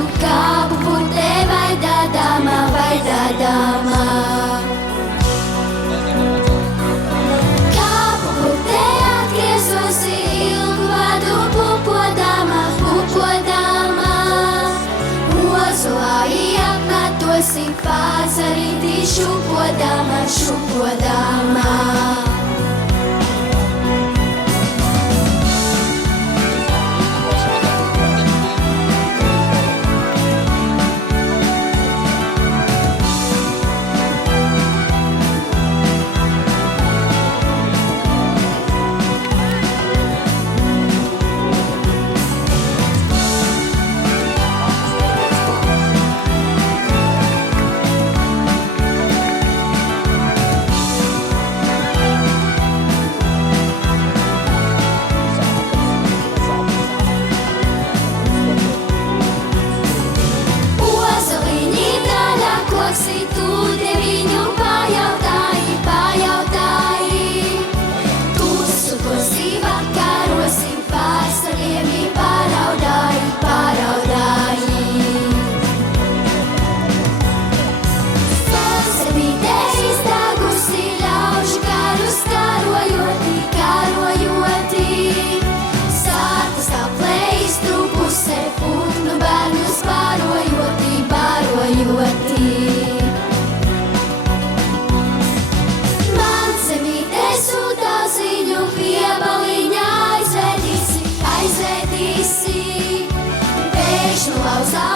tu kā puputē vaidādāmā, vaidādāmā. Kā puputē atgriezos ilgu vadu pupodāmā, pupodāmā. Ozolāji apmetosi pazarītī šupodāmā, šupodāmā. Tu deviņu pajautāji, pajautāji. Tu sutosi vakarosi, pārstariem pāraudāji, pāraudāji. Sēdītē iztāgusi ļaužu karus, karojoti, karojoti. Sārtas aplē iztrūpuse, putnu bērnus bārojoti, bārojoti. Aizvedīsi, pēkšņu lauzā